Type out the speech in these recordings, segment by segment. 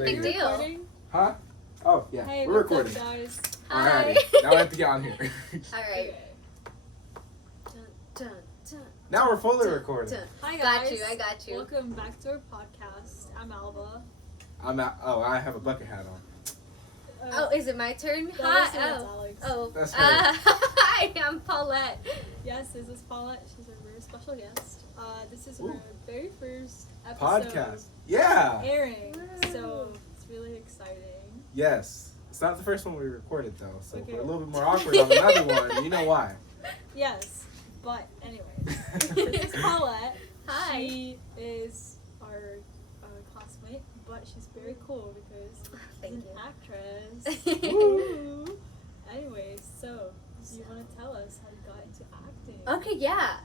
a big deal. Recording? Huh? Oh, yeah. Hey, we're what's up, recording. guys? Hi. Alrighty. Now I have to get on here. Alright. Dun, dun, dun, Now we're fully dun, recording. dun. Hi, Got guys. you, I got you. Welcome back to our podcast. I'm Alva. I have a bucket hat on. Oh, is it my turn? That Hi. is Alex. Oh. That's her. Hi, I'm Paulette. Yes, this is Paulet. She's a very special guest. This is her very first episode Podcast. Yeah. airing, Woo. so it's really exciting. Yes. It's not the first one we recorded, though, so Okay. we're a little bit more awkward on another one. You know why. Yes, but anyways, this is Paulette. Hi. She is our classmate, but she's very cool because Thank she's you. an actress. Woo. Anyways, so you want to tell us how you got into acting? Okay, yeah.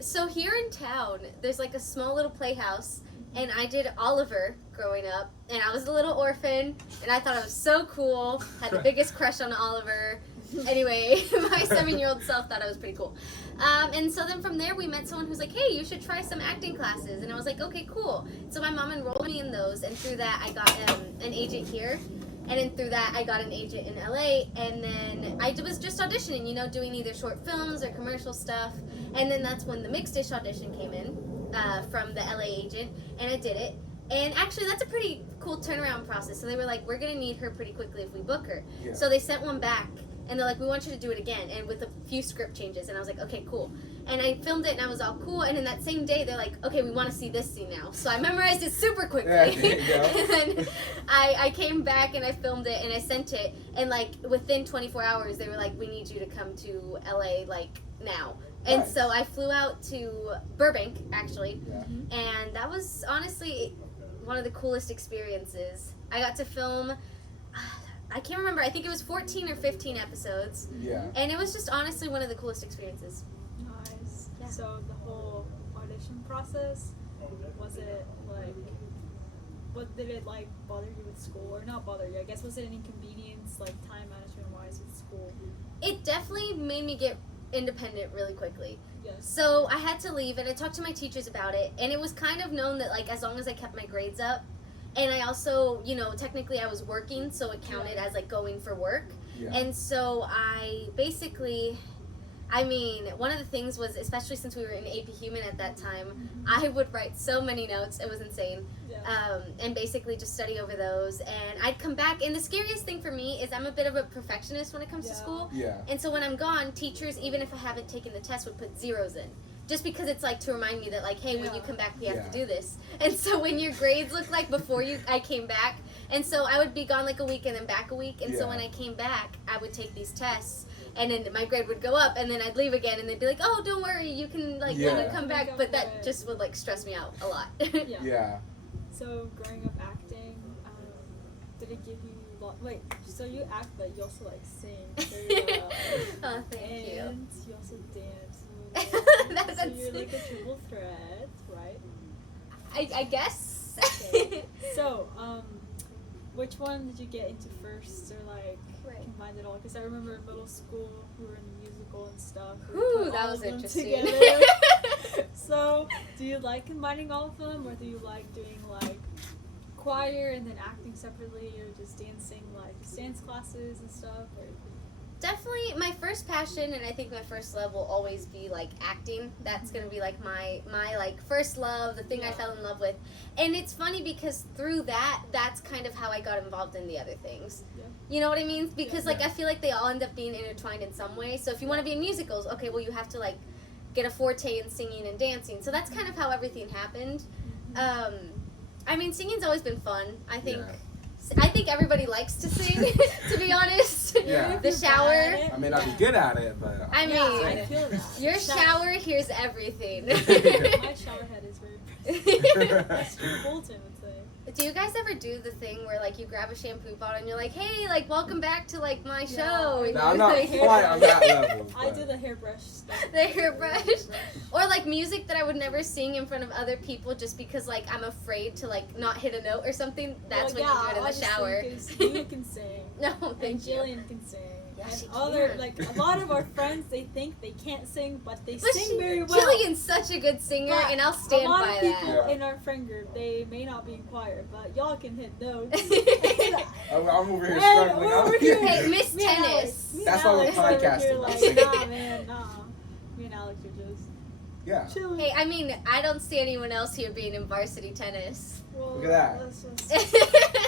So here in town, there's like a small little playhouse, and I did Oliver growing up, and I was a little orphan, and I thought I was so cool, had the biggest crush on Oliver. Anyway, my 7-year-old self thought I was pretty cool. And so then from there, we met someone who's like, hey, you should try some acting classes. And I was like, okay, cool. So my mom enrolled me in those, and through that, I got an agent here. And then through that, I got an agent in LA. And then I was just auditioning, you know, doing either short films or commercial stuff. And then that's when the Mixed Dish audition came in from the LA agent, and I did it. And actually, that's a pretty cool turnaround process. So they were like, we're going to need her pretty quickly if we book her. Yeah. So they sent one back. And they're like, we want you to do it again, and with a few script changes. And I was like, okay, cool. And I filmed it, and I was all cool. And in that same day, they're like, okay, we want to see this scene now. So I memorized it super quickly. Yeah, there you go. And then I came back, and I filmed it, and I sent it. And, like, within 24 hours, they were like, we need you to come to LA, like, now. And Nice. so I flew out to Burbank, actually. Yeah. And that was honestly one of the coolest experiences. I got to film... I can't remember. I think it was 14 or 15 episodes. Yeah. And it was just honestly one of the coolest experiences. Nice. Yeah. So the whole audition process, was it like, what did it like bother you with school, or not bother you? I guess was it an inconvenience, like time management wise with school? It definitely made me get independent really quickly. Yes. So I had to leave, and I talked to my teachers about it, and it was kind of known that like as long as I kept my grades up, and I also, you know, technically I was working, so it counted as like going for work. Yeah. And so I basically, I mean, one of the things was, especially since we were in AP Human at that time, I would write so many notes, it was insane. Yeah. And basically just study over those. And I'd come back, and the scariest thing for me is I'm a bit of a perfectionist when it comes to Yeah. school. Yeah. And so when I'm gone, teachers, even if I haven't taken the test, would put zeros in. Just because it's like to remind me that like, hey, when you Yeah. come back, we have Yeah. to do this. And so when your grades look like before I came back, and so I would be gone like a week and then back a week. And so Yeah. when I came back, I would take these tests, and then my grade would go up, and then I'd leave again, and they'd be like, oh, don't worry, you can like when you Yeah. come back. But that just would like stress me out a lot. Yeah. Yeah. So growing up acting, did it give you wait? So you act, but you also like sing very well. Oh, thank you. And you also dance. That's so you're like a triple threat, right? I guess. Okay. So, which one did you get into first, or like Right. combined it all? Because I remember in middle school we were in the musical and stuff. We Ooh, put that all was of them interesting. together. So, do you like combining all of them, or do you like doing like choir and then acting separately, or just dancing, like just dance classes and stuff? Or Definitely my first passion, and I think my first love will always be like acting. That's gonna be like my like first love, the thing I Yeah. fell in love with. And it's funny because through that's kind of how I got involved in the other things. Yeah. You know what I mean? Because Yeah. like I feel like they all end up being intertwined in some way. So if you want to be in musicals, okay, well you have to like get a forte in singing and dancing. So that's kind of how everything happened. I mean, singing's always been fun. I think everybody likes to sing, to be honest. Yeah. The shower. I mean, I'd be good at it, but I mean, Yeah, I feel that. your shower hears everything. My shower head is very impressive. That's Steve Bolton would say. Do you guys ever do the thing where like you grab a shampoo bottle and you're like, hey, like welcome back to like my show? And no, I'm you're not like, quite on that level. I but- do the hairbrush stuff. The hairbrush. Or like music that I would never sing in front of other people just because like I'm afraid to like not hit a note or something. That's when you do it in the shower. You can sing. No, thank And you. Jillian can sing. Yeah, And she other can. like a lot of our friends, they think they can't sing, but they But sing very well. Jillian's such a good singer, But and I'll stand a lot by of people Yeah. in our friend group, they may not be in choir, but y'all can hit notes. I'm over here And struggling. we're over I'm- here. Hey, Miss Me and Tennis. Alex- me and That's why we're Alex over podcasting, here we're like, singing. nah, man, nah. Me and Alex are just Yeah. chilling. Hey, I mean, I don't see anyone else here being in varsity tennis. Well, Look at that. That's just,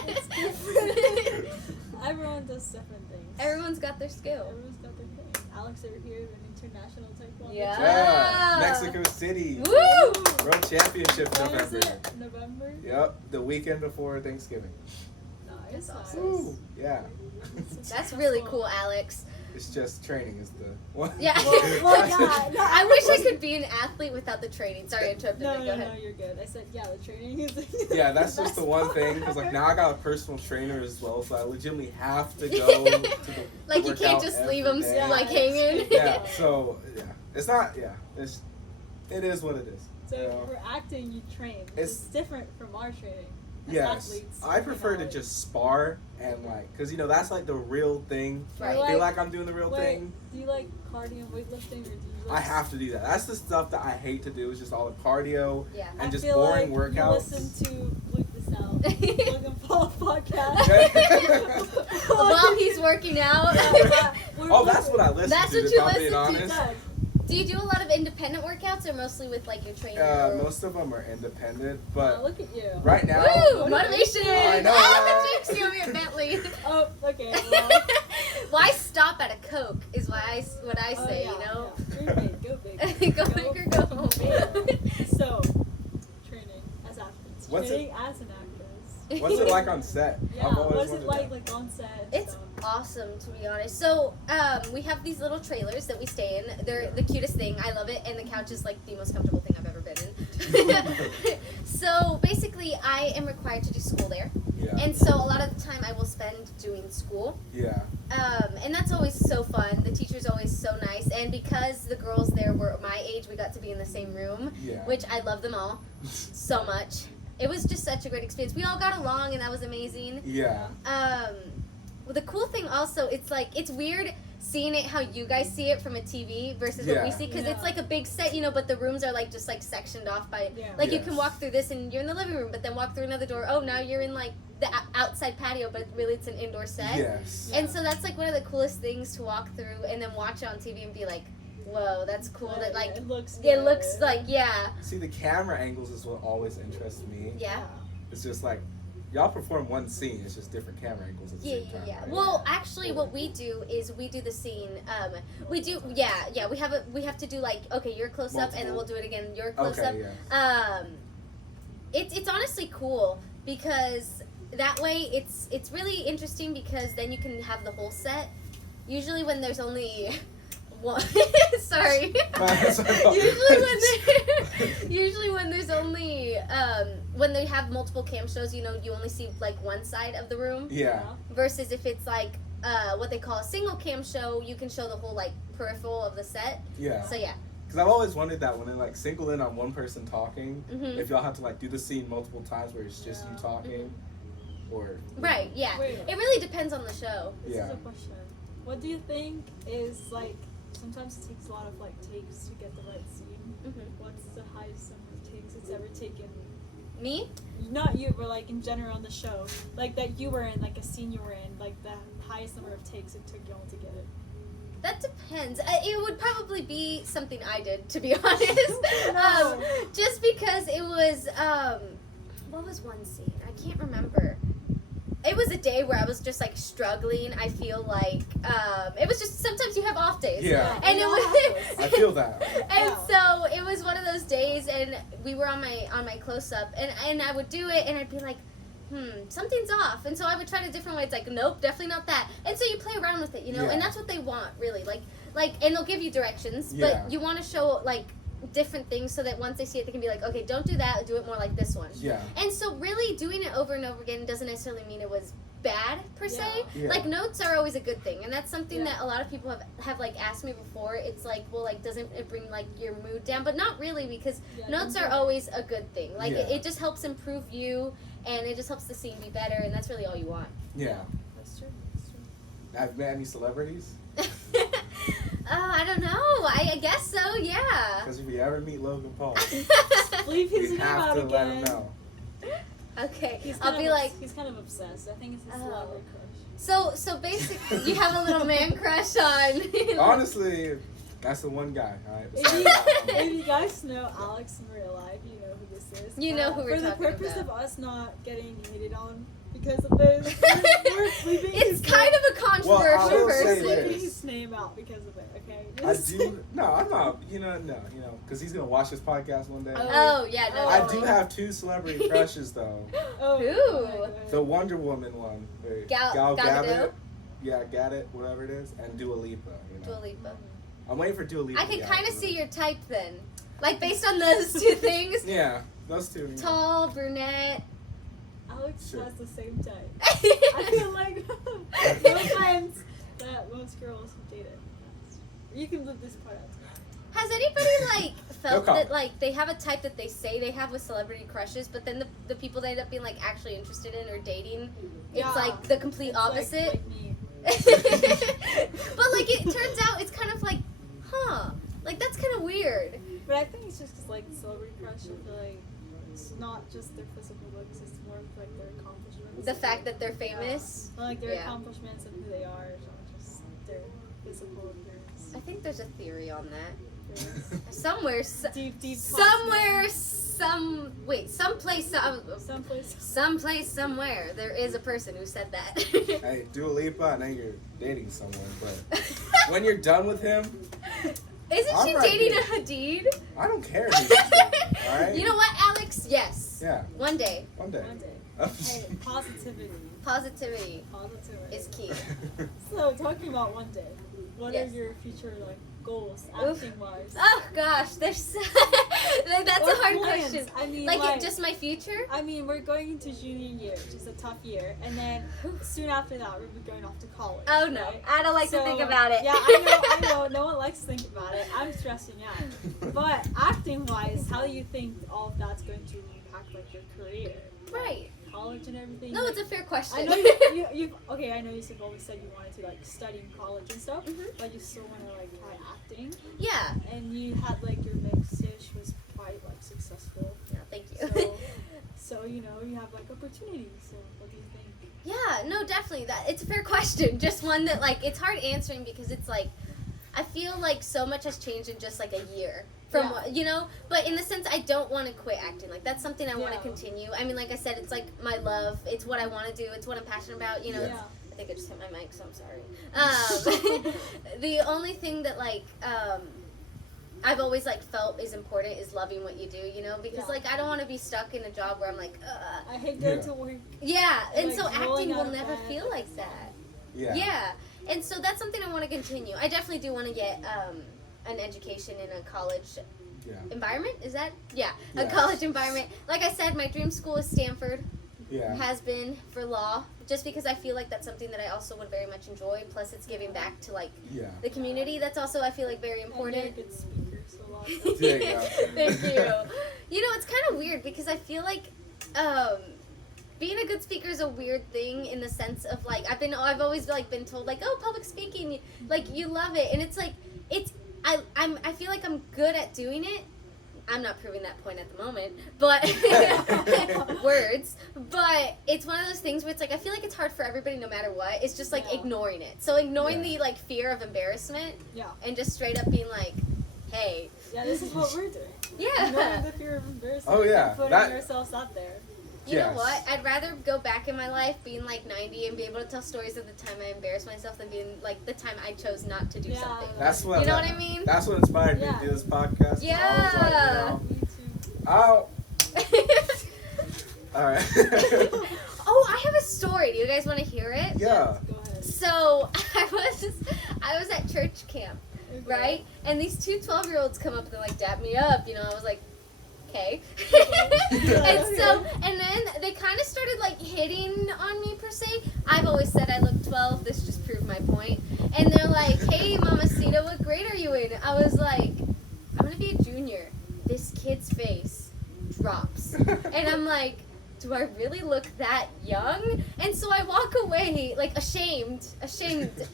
it's different. Everyone does different things. Everyone's got their skill. Everyone's got their thing. Alex over here, an international taekwondo. Yeah. Yeah. Mexico City. Woo! World Championship When is November. it? November? Yep, the weekend before Thanksgiving. Nice. That's nice. Woo. Yeah. That's really cool, Alex. It's just training is the one. Yeah. Well, yeah, no, I wish I could be an athlete without the training. Sorry, I interrupted. No, Go no, ahead. no, you're good. I said, yeah, the training is. Yeah, that's just the one thing. Because like now I got a personal trainer as well, so I legitimately have to go to the Like you can't workout just every leave them day. like Yeah, hanging. Yeah. So yeah, it's not. Yeah, it is what it is. So you know? for acting, you train. Which It's- is different from our training. As Yes, athletes, I you prefer know, to just spar and like, cause that's like the real thing. Right. I feel like I'm doing the real wait, thing. Do you like cardio and weightlifting, or do you? Like I have to do that. That's the stuff that I hate to do. Is just all the cardio Yeah. and I just feel boring like workouts. You listen to Bleep This Out, Logan Paul podcast. While he's working out. Oh, that's what I listen That's to. what if you I'm being listen to, honest. Good. Do you do a lot of independent workouts or mostly with like your trainer? or- Most of them are independent, Oh, but look at you. right now, Woo! Motivation! I know, Oh, right? the Jinx gave me a Bentley. Oh, okay. Well, Why stop at a Coke is what I oh, say, yeah, you know? yeah. Dream big, go big. Go big or go home. big. So, training as athletes. What's it- training as an actress. what's it like on set? Yeah, I've always what is it wondered like, that. on set? and It's stuff? awesome, to be honest. So, we have these little trailers that we stay in. They're the cutest thing. I love it. And the couch is like the most comfortable thing I've ever been in. So, basically, I am required to do school there. Yeah. And so, a lot of the time I will spend doing school. Yeah. And that's always so fun. The teacher's always so nice. And because the girls there were my age, we got to be in the same room, Yeah. which I love them all so much. It was just such a great experience. We all got along, and that was amazing. Yeah. Well, the cool thing also, it's weird seeing it how you guys see it from a TV versus what we Yeah. see, because Yeah. it's like a big set, but the rooms are like just like sectioned off by, Yeah. like you Yes. can walk through this and you're in the living room, but then walk through another door. Oh, now you're in like the outside patio, but really it's an indoor set. Yes. Yeah. And so that's like one of the coolest things to walk through and then watch it on TV and be like, whoa, that's cool. That like it looks it good. looks like See, the camera angles is what always interests me. yeah. It's just like, y'all perform one scene, it's just different camera angles at the Yeah, same time. right? Well, actually, what we do is we do the scene. We have to do like, okay, you're close up, and then Multiple. we'll do it again. You're close up. Okay, yeah. It's honestly cool because that way it's really interesting because then you can have the whole set. Usually when there's only one, sorry. Usually when there's only when they have multiple cam shows, you only see like one side of the room. Yeah. Versus if it's like what they call a single cam show, you can show the whole like peripheral of the set. Yeah. So yeah. Because I've always wondered that when they like single in on one person talking, Mhm. if y'all have to like do the scene multiple times where it's just you talking, or Right. Yeah. Wait. It really depends on the show. This Yeah. is a question. What do you think is like? Sometimes it takes a lot of like takes to get the right scene. Mhm. What's the highest number of takes it's ever taken? Me? Not you, but like in general on the show, like that you were in, like a scene you were in, like the highest number of takes it took y'all to get it. That depends. It would probably be something I did, to be honest. No. Just because it was what was one scene? I can't remember. It was a day where I was just like struggling. I feel like it was just sometimes you have off days. Yeah. And it was I feel that. And so it was one of those days, and we were on my close up, and I would do it, and I'd be like, something's off, and so I would try it a different way. It's like, nope, definitely not that, and so you play around with it, Yeah. and that's what they want, really, like, and they'll give you directions, Yeah. but you want to show like different things so that once they see it, they can be like, okay, don't do that, do it more like this one. Yeah. And so really doing it over and over again doesn't necessarily mean it was bad per se. Yeah. Like notes are always a good thing, and that's something Yeah. that a lot of people have like asked me before. It's like, well, like doesn't it bring like your mood down? But not really, because Yeah, notes don't are do it. always a good thing. Like Yeah. it just helps improve you, and it just helps the scene be better, and that's really all you want. Yeah. That's true. That's true. Have you met any celebrities? I don't know. I guess so. Yeah. Because if you ever meet Logan Paul, Leave his you name have out to let him again. know. Okay. He's I'll kind be of like. he's kind of obsessed. I think it's his Oh. celebrity crush. So basically, you have a little man crush on. Honestly, that's the one guy. All right. If Besides you, that one. if you guys know Alex in real life, you know who this is. You know who we're For the talking purpose about. of us not getting hated on because of this, we're leaving It's his kind name, of a controversial Well, I will say person. we're this. leaving his name out because of it. Okay. I do. No, I'm not. No, because he's gonna watch this podcast one day. Oh yeah, no. I do have 2 celebrity crushes though. Oh, Who? oh The Wonder Woman one. Wait, Gal Gal Gadot? Gadot. Yeah, Gadot, whatever it is, and Dua Lipa. You know. Dua Lipa. I'm waiting for Dua Lipa. I to can get kind out of of see it. your type then, like based on those 2 things. Yeah, those 2. yeah. Tall, brunette. Alex Sure. has the same type. I feel like no offense that most girls have dated. You can live this part out. Has anybody like felt comment. that like they have a type that they say they have with celebrity crushes, but then the people they end up being like actually interested in or dating, it's Yeah. like the complete It's opposite. Like me. But like it turns out it's kind of like, like that's kind of weird. But I think it's just 'cause, like celebrity crush. I feel like it's not just their physical looks; it's more of like their accomplishments. The fact that they're famous. Yeah. Like their Yeah. accomplishments and who they are, it's not just their physical appearance. I think there's a theory on that. There is. Somewhere, Deep somewhere, someplace, somewhere, there is a person who said that. Hey, Dua Lipa, I know you're dating someone, but when you're done with him, Isn't I'm she right dating here. a Hadid? I don't care who she's dating, alright? You know what, Alex? Yes. Yeah, One day, one day. One day. Hey, positivity. positivity Positivity. is key. So talking about one day, what Yes. are your future like goals, Oof. acting wise? Oh gosh, there's like, that's Or a hard plans. question. I mean, Like just my future? I mean, we're going into junior year, which is a tough year, and then soon after that, we'll be going off to college. Oh no, right? I don't like to So, think about it. Yeah, I know. No one likes to think about it. I'm stressing out. But acting wise, how do you think all of that's going to impact like your career, Right. college, and everything? No, Like, it's a fair question. I know you've okay. I know you've always said you wanted to like study in college and stuff, Mhm. but you still want to like try acting, Yeah. and you had like your mix-ish was quite like successful. No, thank you. So you know you have like opportunities. So what do you think? Yeah, no, definitely. That it's a fair question. Just one that like it's hard answering because it's like I feel like so much has changed in just like a year from Yeah. you know. But in the sense, I don't want to quit acting. Like that's something I want to Yeah. continue. I mean, like I said, it's like my love. It's what I want to do. It's what I'm passionate about. You know. Yeah. I think I just hit my mic, so I'm sorry. The only thing that like I've always like felt is important is loving what you do, you know, because Yeah. like I don't want to be stuck in a job where I'm like, I hate going Yeah. to work. yeah, and Like, so rolling acting out will of never bed, feel like, like it's that. Yeah. Yeah, and so that's something I want to continue. I definitely do want to get an education in a college Yeah. environment. Is that a Yes. college environment? Like I said, my dream school is Stanford. Yeah. Has been for law, just because I feel like that's something that I also would very much enjoy. Plus, it's giving back to like Yeah. the community. That's also I feel like very And you're a important. good speaker, so a lot of There you go. Thank you. You know, it's kind of weird because I feel like being a good speaker is a weird thing in the sense of like I've always like been told like, oh, public speaking, like you love it, and it's like I feel like I'm good at doing it. I'm not proving that point at the moment, but words. But it's one of those things where it's like I feel like it's hard for everybody no matter what. It's just like Yeah. ignoring it. So ignoring Yeah. the like fear of embarrassment Yeah. and just straight up being like, hey, Yeah, this is what we're doing. yeah. Knowing the fear of embarrassment. Oh, yeah, And putting that- ourselves out there. You know Yes. what? I'd rather go back in my life being like 90 and be able to tell stories of the time I embarrassed myself than being like the time I chose not to do Yeah. something. That's what. You know what I mean? That's what inspired me Yeah. to do this podcast. Yeah. Me too. All right. Oh, I have a story. Do you guys want to hear it? Yeah. Go ahead. So I was at church camp, Okay. right? And these two 12-year-olds come up and like dap me up. You know, I was like, okay. And then they kind of started like hitting on me per se. I've always said I look 12. This just proved my point. And they're like, hey, Mamacita, what grade are you in? I was like, I'm gonna be a junior. This kid's face drops, and I'm like, do I really look that young? And so I walk walk away like ashamed,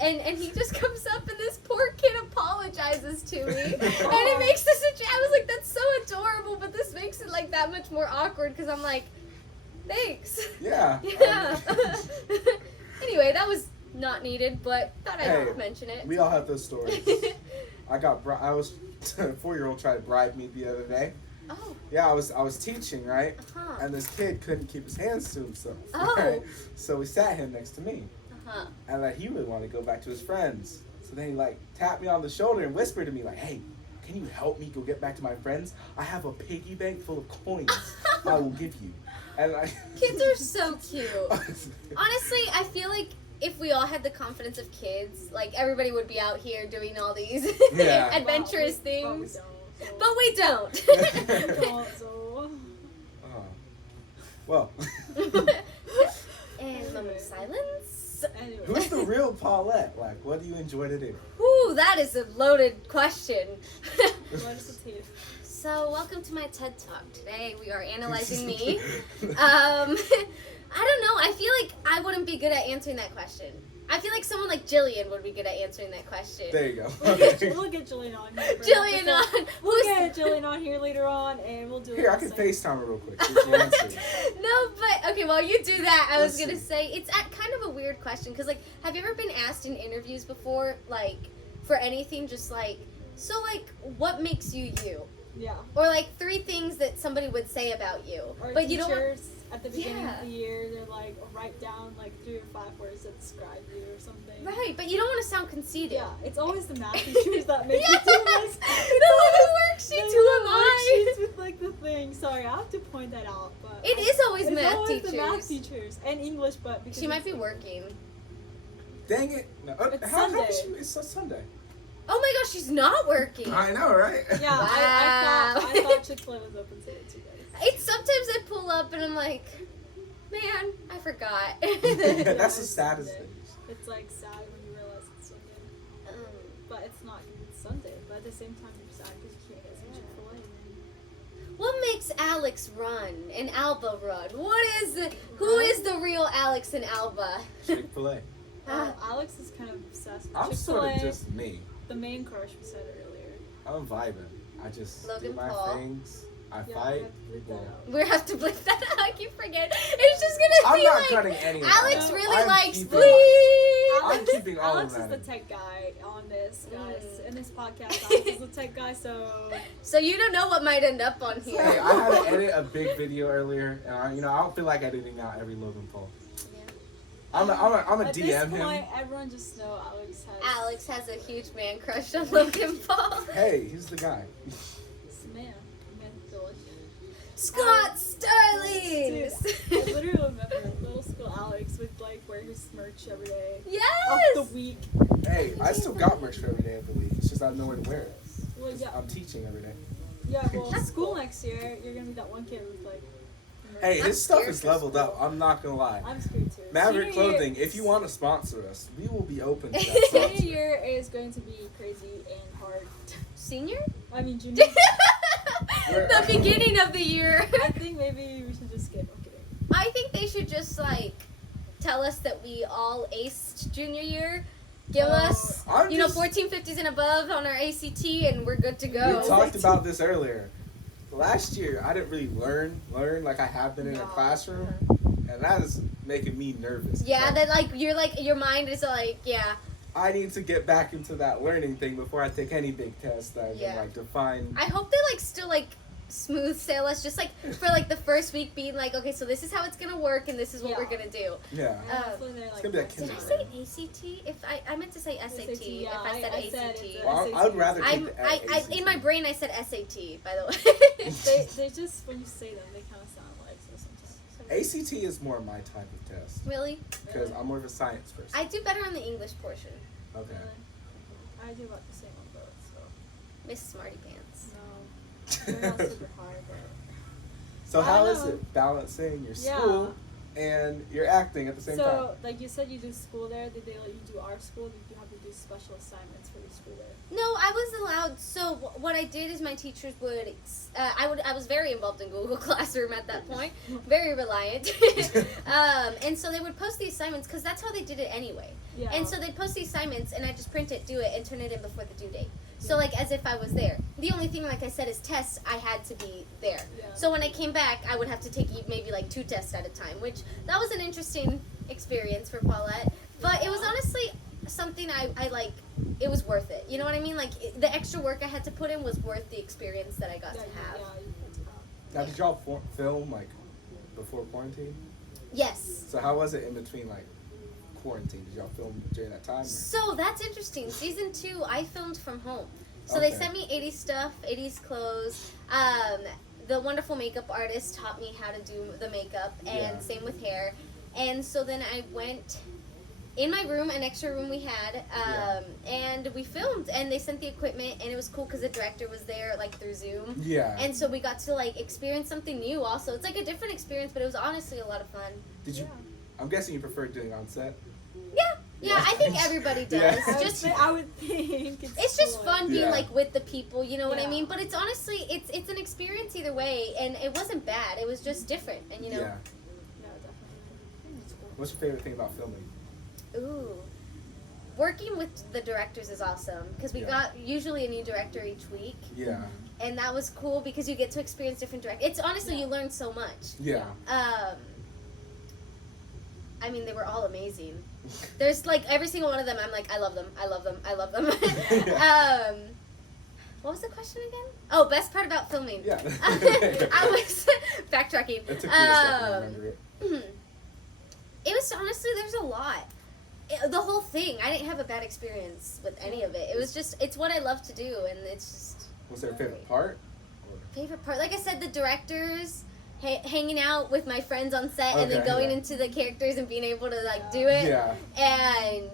and he just comes up and this poor kid apologizes to me, and it makes this. I was like, that's so adorable, but this makes it like that much more awkward because I'm like, thanks. Yeah. Yeah. Anyway, that was not needed, but thought I'd mention it. We all have those stories. I was a 4-year-old tried to bribe me the other day. Oh. Yeah, I was teaching, right? Uh-huh. And this kid couldn't keep his hands to himself. Oh. Right? So we sat him next to me. Uh-huh. And like he really wanted to go back to his friends. So then he like tapped me on the shoulder and whispered to me like, "Hey, can you help me go get back to my friends? I have a piggy bank full of coins I will give you." And kids are so cute. Honestly, I feel like if we all had the confidence of kids, like everybody would be out here doing all these adventurous things. But we don't. Well. And moment of silence. Anyway. Who's the real Paulet? Like, what do you enjoy to do? Ooh, that is a loaded question. What is the tea? So, welcome to my TED Talk. Today we are analyzing me. I don't know. I feel like I wouldn't be good at answering that question. I feel like someone like Jillian would be good at answering that question. There you go. We'll get Jillian on here. Jillian on. We'll get Jillian on here later on, and we'll do it. Here, I can FaceTime her real quick. So she answers. No, but okay. While you do that, I was Let's gonna see. say it's kind of a weird question because, like, have you ever been asked in interviews before, like, for anything, just like, so, like, what makes you you? Yeah. Or like 3 things that somebody would say about you, Or but teachers, you don't. at the beginning of the year, they're like, write down like 3 or 5 words that describe you or something. Right, but you don't want to sound conceited. Yeah, it's always the math teachers that make you do this. The little worksheets. Who am I? Worksheets with like the thing. Sorry, I have to point that out, but It is always it's math always teachers. the math teachers and English, but because She might it's be like- working. Dang it. No, It's how Sunday. is she? It's a Sunday. Oh my gosh, she's not working. I know, right? Yeah, Wow. I thought Chick-fil-A was open today too, guys. It's sometimes I pull up and I'm like, man, I forgot. That's the it's saddest Sunday. thing. It's like sad when you realize it's Sunday, Um, but it's not 'cause it's Sunday. But at the same time, you're sad because you can't get some Chick-fil-A. what makes Alex run and Alba run? Who is the real Alex and Alba? Chick-fil-A. Alex is kind of obsessed with I'm sort Chick-fil-A. of just me. The main crush we said earlier. I'm vibing. I just Logan do my Paul. things. I Yeah, fight. we have to bleep that out. We have to bleep that out. I keep forgetting. It's just gonna I'm be not like cutting any of Alex that. really I'm likes keeping- bleep. I'm keeping all Alex of is that. the tech guy on this, guys. Mm. In this podcast, Alex is the tech guy, so So you don't know what might end up on here. Hey, I had to edit a big video earlier, and I don't feel like editing out every Logan Paul. Yeah. I'm a at DM this point, him. everyone just know Alex has a huge man crush on Logan Paul. Hey, he's the guy. This man delicious. Scott Starlings. Dude, I literally remember middle school Alex would like wear his merch every day Yes. of the week. Hey, I still got merch for every day of the week. It's just I have nowhere to wear it. Well, 'Cause yeah, I'm teaching every day. yeah. Well, That's school cool. next year, you're gonna be that one kid with like. merch. Hey, I'm his stuff scared is for leveled up. school. I'm not gonna lie. I'm scared too. Maverick Senior Clothing, year- if you want to sponsor us, we will be open to that. Senior sponsor. year is going to be crazy and hard. Senior? I mean, junior. The beginning of the year. I think maybe we should just skip. I'm kidding. I think they should just like tell us that we all aced junior year. Give Oh, us, I'm 1450s and above on our ACT, and we're good to go. We talked about this earlier. Last year, I didn't really learn like I have been in a No. classroom, and that is making me nervous. Yeah, Like, that like your mind is like, yeah. I need to get back into that learning thing before I take any big test that I Yeah. can like define. I hope they like still like smooth sail us, just like for like the first week being like, okay, so this is how it's gonna work and this is what Yeah. we're gonna do. Yeah. And hopefully they're, like, gonna be like Did I kindergarten. say ACT? If I meant to say SAT. SAT, yeah, if I said I said ACT. it's a- Well, I would rather take I'm the I ACT. in my brain I said SAT. By the way. They just when you say them, they kind of sound like so sometimes. ACT is more my type of test Really? because I'm more of a science person. I do better on the English portion. Okay. I do about the same on both, so Miss Smarty Pants. no, they're not super hard, but So I how don't is know. it balancing your Yeah. school and you're acting at the same time. So, like you said, you do school there. Did they let you do art school? Did you have to do special assignments for your school there? No, I was allowed. So what I did is my teachers would. I was very involved in Google Classroom at that point. Very reliant. And so they would post the assignments because that's how they did it anyway. Yeah. And so they'd post the assignments, and I just print it, do it, and turn it in before the due date. So like as if I was there. The only thing, like I said, is tests. I had to be there. Yeah. So when I came back, I would have to take maybe like 2 tests at a time, which that was an interesting experience for Paulet. But it was honestly something I like. It was worth it. You know what I mean? Like the extra work I had to put in was worth the experience that I got to have. Now, did y'all film like before quarantine? Yes. So how was it in between like quarantine? Did y'all film during that time? Or? So that's interesting. Season 2, I filmed from home. So Okay. they sent me 80s stuff, 80s clothes. The wonderful makeup artist taught me how to do the makeup, and Yeah. same with hair. And so then I went in my room, an extra room we had, and we filmed. And they sent the equipment, and it was cool because the director was there, like through Zoom. Yeah. And so we got to like experience something new. Also, it's like a different experience, but it was honestly a lot of fun. Did you? I'm guessing you prefer doing on set. Yeah, I think everybody does. Yeah. Just I would think it's just fun being Yeah. like with the people, you know what I Yeah. mean? But it's honestly it's an experience either way, and it wasn't bad. It was just different, and you know. Yeah. Yeah, definitely. It's cool. What's your favorite thing about filming? Ooh, working with the directors is awesome because we Yeah. got usually a new director each week, Yeah. and that was cool because you get to experience different directors. It's honestly Yeah. you learn so much. Yeah. I mean, they were all amazing. There's like every single one of them. I'm like, I love them. I love them. I love them. What was the question again? Oh, best part about filming. Yeah. I was backtracking. It took me a second to remember it. It was honestly, there's a lot. The whole thing, I didn't have a bad experience with any of it. It was just, it's what I love to do, and it's just. What's their favorite part? Favorite part? Like I said, the directors, hanging out with my friends on set, and then Okay, going yeah. into the characters and being able to like do it. Yeah. And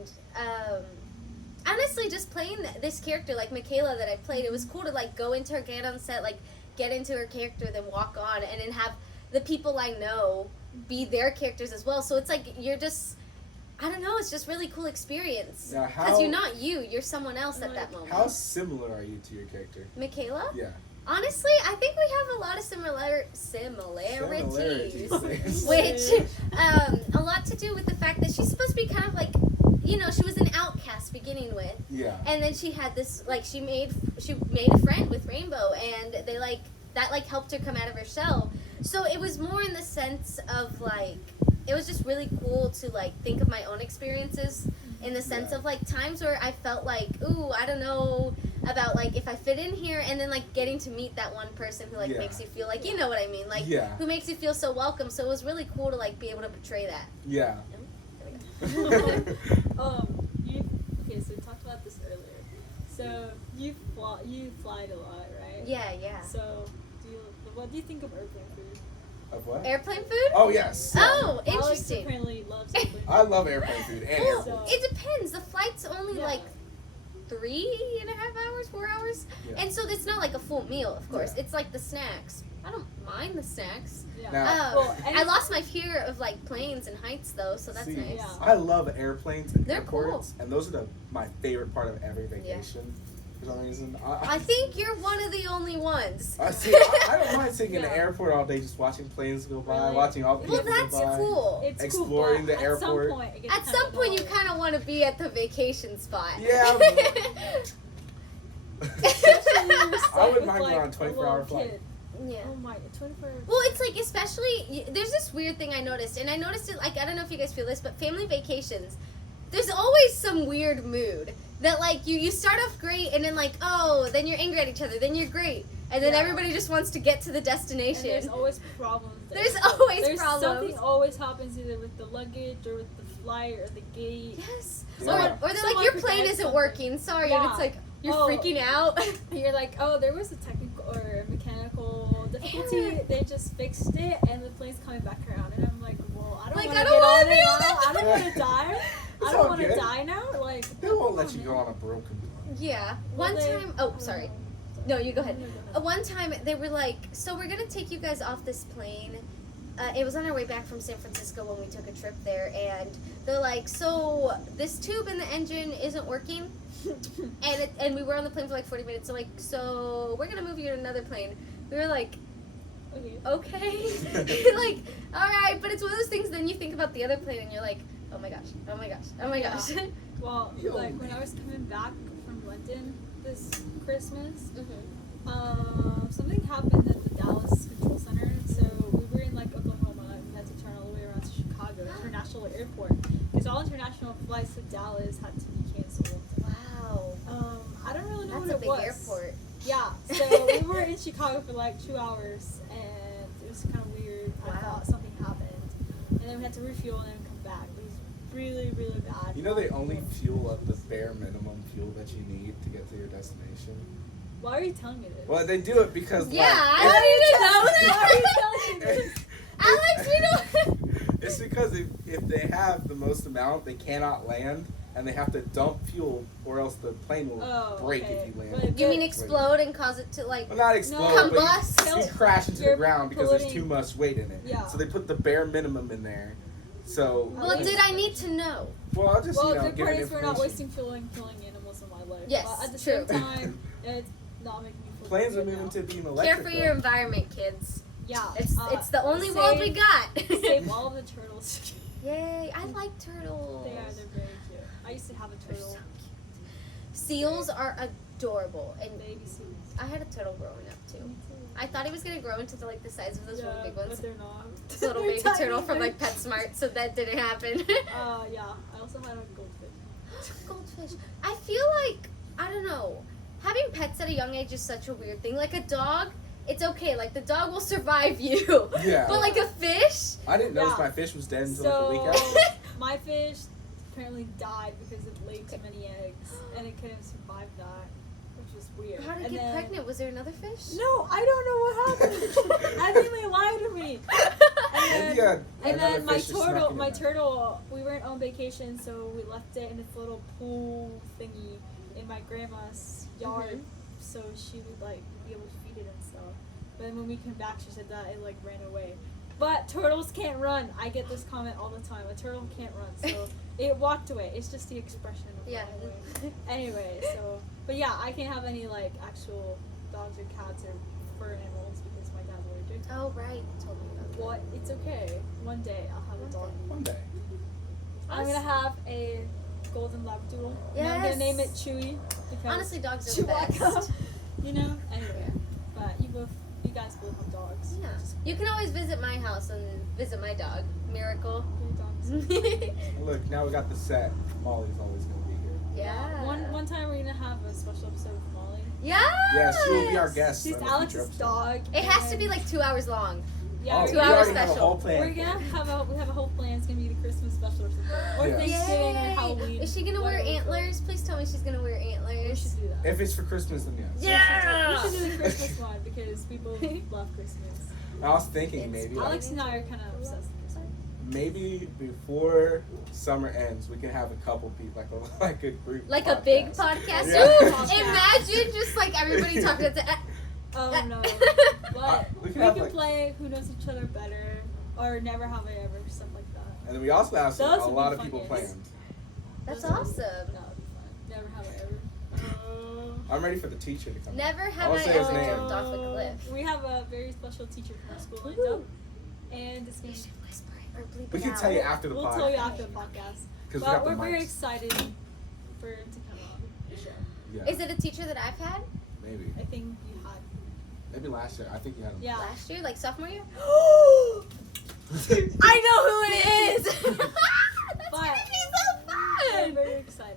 honestly, just playing this character like Michaela that I played, it was cool to like go into her, get on set, like get into her character, then walk on, and then have the people I know be their characters as well. So it's like you're just, I don't know, it's just really cool experience. Now, Because you're not you're someone else at that moment. How similar are you to your character? Michaela? Yeah. Honestly, I think we have a lot of similarities. Similarities. Which, a lot to do with the fact that she's supposed to be kind of like, you know, she was an outcast beginning with. Yeah. And then she had this, like, she made a friend with Rainbow, and they, like, that, like, helped her come out of her shell. So it was more in the sense of, like, it was just really cool to, like, think of my own experiences in the sense Yeah. of, like, times where I felt like, ooh, I don't know about, like, if I fit in here, and then, like, getting to meet that one person who, like, Yeah. makes you feel like, you know what I mean, like, Yeah. who makes you feel so welcome. So it was really cool to, like, be able to portray that. Yeah. Okay, so we talked about this earlier. So you flied a lot, right? Yeah. So what do you think of airplane food? Of what? Airplane food? Oh, yes. Oh, Alex interesting. apparently loves airplane food. I love airplane food and Well, airports. it depends. The flight's only Yeah. like 3.5 hours, 4 hours, Yeah. and so it's not like a full meal. Of course, Yeah. it's like the snacks. I don't mind the snacks. Yeah. Now- Well, and I lost my fear of like planes and heights though, so that's See, nice. Yeah. I love airplanes and They're cool. airports, and those are my favorite part of every vacation. For some reason, I think you're one of the only ones. I see. I don't mind sitting in the Yeah. airport all day, just watching planes go by, Really? watching all the Well, people that's go by. cool. it's exploring cool, the but airport. At some point, it gets At some kinda point, you boring. kind of want to be at the vacation spot. Yeah. I wouldn't mind going on a 24-hour flight. Yeah. Oh my, 24 hours. Well, it's like, especially, there's this weird thing I noticed, and I noticed it, like, I don't know if you guys feel this, but family vacations, there's always some weird mood that, like, you start off great, and then, like, oh, then you're angry at each other, then you're great, and then Yeah. everybody just wants to get to the And destination. there's always problems there. There's always There's problems. Something always happens either with the luggage or with the flight or the gate. Yes. Yeah. Or they're Someone like, your forgets plane isn't something. working, sorry, and Yeah. it's like, you're Oh. freaking out. And you're like, oh, there was a technical or mechanical difficulty. Error. They just fixed it, and the plane's coming back around. And I'm like, well, I don't Like, want I to don't get wanna on be it on now. that I don't want to die. It's I don't all want to good. die now. Like, They won't let you go on a broken plane. Yeah. Will One they? time, oh, sorry. No, you go ahead. No, One time they were like, so we're gonna take you guys off this plane, it was on our way back from San Francisco when we took a trip there, and they're like, so this tube in the engine isn't working, and we were on the plane for like 40 minutes. So like, so we're gonna move you to another plane. We were like, okay, like, all right, but it's one of those things. Then you think about the other plane, and you're like, oh my gosh, oh my gosh, oh my gosh. Well, like when I was coming back from London this Christmas, something happened at the Dallas Control Center. So we were in like Oklahoma and we had to turn all the way around to Chicago International Airport because all international flights to Dallas had to be canceled. Wow. I don't really know That's what a it big was. airport. Yeah. So we were in Chicago for like 2 hours and it was kind of weird. I Wow. thought something happened, and then we had to refuel and then come back. It was really, really bad. You know they only fuel up the bare minimum fuel that you need to get to your destination. Why are you telling me this? Well, they do it because Yeah, like, I don't even know Why are you that. telling me this? Alex, we don't. It's because if they have the most amount, they cannot land, and they have to dump fuel, or else the plane will break if you land. But You mean explode and cause it to like? Well, not explode, No. but Combust? you crash into the You're ground because there's polluting- too much weight in it. Yeah. So they put the bare minimum in there. So. Well, did I need to know? Well, I'll just Well, you know the give part it is we're not information. wasting fuel and killing animals in wildlife. Yes, But at the true. same time, it's not making me feel Planes are good moving now. to being Care electric. for though. your environment, kids. Yeah. It's the only world we got. Save all of the turtles. Yay! I like turtles. They're very cute. I used to have a They're turtle. so cute. Seals are adorable, and Baby seals. I had a turtle growing up too. Me too. I thought he was gonna grow into the size of those really big ones. But they're not. This little They're baby tiny. turtle from like PetSmart, so that didn't happen. Yeah. I also had a goldfish. Goldfish. I feel like I don't know. Having pets at a young age is such a weird thing. Like a dog, it's okay. Like the dog will survive you. Yeah. But like a fish, I didn't notice Yeah. my fish was dead until So like a week after. my fish apparently died because it laid too many eggs and it couldn't survive that, which was weird. how did it And get then- pregnant? Was there another fish? No, I don't know what happened. I think they lied to me. Maybe And another then my fish just snuck in my there. turtle, we went on vacation, so we left it in this little pool thingy in my grandma's yard, so she would like be able to feed it and stuff. But then when we came back, she said that it like ran away. But turtles can't run. I get this comment all the time. A turtle can't run, so it walked away. It's just the expression of Yeah. running away. Anyway, so but yeah, I can't have any like actual dogs or cats or fur animals because my dad's allergic. Oh right, you told me about that. What? It's okay. One day I'll have a dog. One day. I'm gonna have a golden labradoodle. And I'm gonna Yes. name it Chewy because Honestly, dogs are the Chewbacca. best. You know. Anyway, but you guys both have dogs. Yeah. You can always visit my house and visit my dog, Miracle. Your dogs. Look, now we got the set. Molly's always gonna be here. Yeah. One time we're gonna have a special episode with Molly. Yeah. Yeah, she will be our guest. She's on a future Alex's episode. dog. It has to be and- like 2 hours long. Yeah, Oh, we're we 2 hour already have a special. whole plan. We're gonna have a whole plan. It's gonna be the Christmas special or something, or Yeah. Thanksgiving or Yay. Halloween. Is she gonna wear whatever. antlers? Please tell me she's gonna wear We antlers. should do that. If it's for Christmas, then yes. Yeah. We should do the Christmas one because we both love Christmas. I was thinking It's maybe Alex and I are kind of obsessed with Christmas. maybe before summer ends, we can have a couple people like a group. Like a big podcast. Yeah. Ooh, imagine just like everybody talking at the. Oh no. But We we can can have, like- play Who Knows Each Other Better or Never Have I Ever, stuff like that. And then we also have Those a would lot be of fun people games. planned. That's Those would- awesome. That would be fun. Never Have I Ever. I'm ready for the teacher to come. Never have won't I say his ever name. jumped off a cliff. We have a very special teacher from our school lined Woohoo. up. And it's We gonna should whisper it or bleep We it can out. tell you after the We'll podcast. tell you after the podcast. 'Cause we But got the we're very mics. excited for him to come on the show. Yeah, Is it a teacher that I've had maybe. I think you had. Maybe last year. I think you had him. Yeah. last year, like sophomore year? I I know who it is. That's But- gonna be so I'm fun. very excited.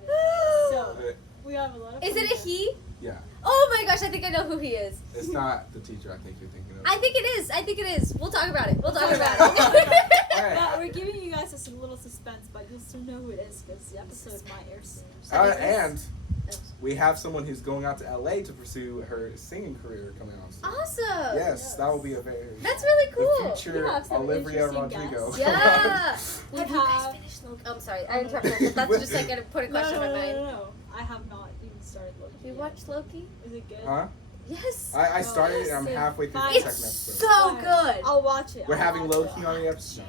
So, we have a lot of Is fun it a stuff. he? Yeah, Oh my gosh, I think I know who he is. it's not the teacher I think you're thinking of. I think it is. I think it is. We'll talk about it. We'll talk Talk about about it. Alright. But we're giving you guys a little suspense, but you'll still know who it is because the episode might air soon. So And we have someone who's going out to LA to pursue her singing career coming on soon. Awesome. Yes, that will be a very That's really cool. the future We have some Olivia interesting Rodrigo. guests. Yeah. We Have you guys have- finished Loki? Oh, I'm sorry. I interrupted. That's just like put a question in my mind. No. I have not even started looking. You yet. watched Loki? Is it good? Huh? Yes. I started it and I'm Yes, halfway through the fine. second It's episode. so good. I'll watch it. We're I'll having watch Loki it. on the episode.